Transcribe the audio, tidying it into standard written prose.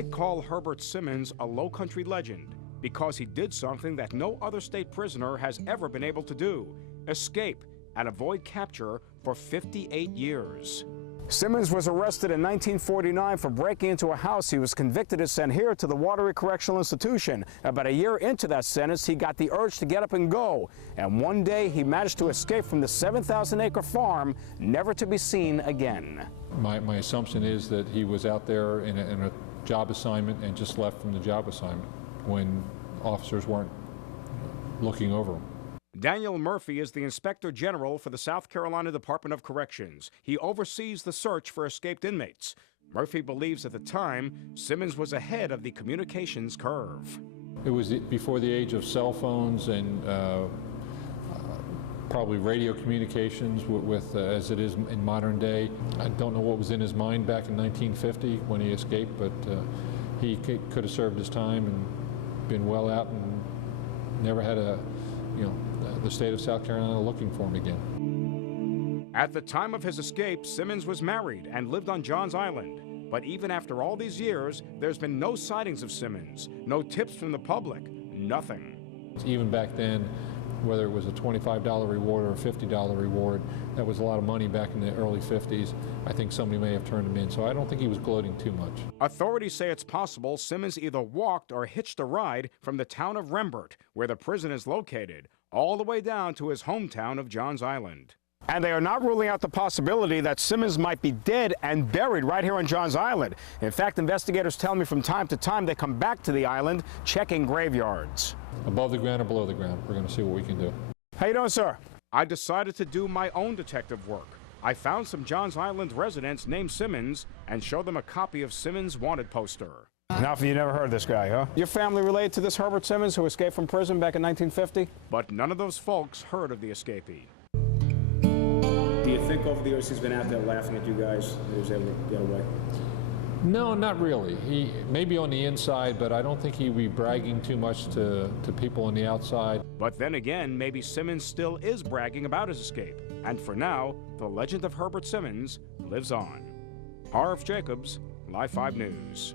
might call Herbert Simmons a low-country legend because he did something that no other state prisoner has ever been able to do: escape and avoid capture for 58 years. Simmons was arrested in 1949 for breaking into a house. He was convicted and sent here to the Wateree Correctional Institution. About a year into that sentence, he got the urge to get up and go. And one day, he managed to escape from the 7,000-acre farm, never to be seen again. My assumption is that he was out there in a job assignment and just left from the job assignment when officers weren't looking over him. Daniel Murphy is the Inspector General for the South Carolina Department of Corrections. He oversees the search for escaped inmates. Murphy believes at the time, Simmons was ahead of the communications curve. It was before the age of cell phones and probably radio communications as it is in modern day. I don't know what was in his mind back in 1950 when he escaped, but he could have served his time and been well out and never had the state of South Carolina looking for him again. At the time of his escape, Simmons was married and lived on Johns Island. But even after all these years, there's been no sightings of Simmons, no tips from the public, nothing. Even back then, whether it was a $25 reward or a $50 reward, that was a lot of money back in the early 50s. I think somebody may have turned him in, so I don't think he was gloating too much. Authorities say it's possible Simmons either walked or hitched a ride from the town of Rembert, where the prison is located, all the way down to his hometown of Johns Island. And they are not ruling out the possibility that Simmons might be dead and buried right here on Johns Island. In fact, investigators tell me from time to time they come back to the island checking graveyards. Above the ground or below the ground, we're going to see what we can do. How you doing, sir? I decided to do my own detective work. I found some Johns Island residents named Simmons and showed them a copy of Simmons' wanted poster. Now, you never heard of this guy, huh? Your family related to this Herbert Simmons who escaped from prison back in 1950? But none of those folks heard of the escapee. Do you think over the years he's been out there laughing at you guys and he was able to get away? No, not really. He may be on the inside, but I don't think he'd be bragging too much to people on the outside. But then again, maybe Simmons still is bragging about his escape. And for now, the legend of Herbert Simmons lives on. Harve Jacobs, Live 5 News.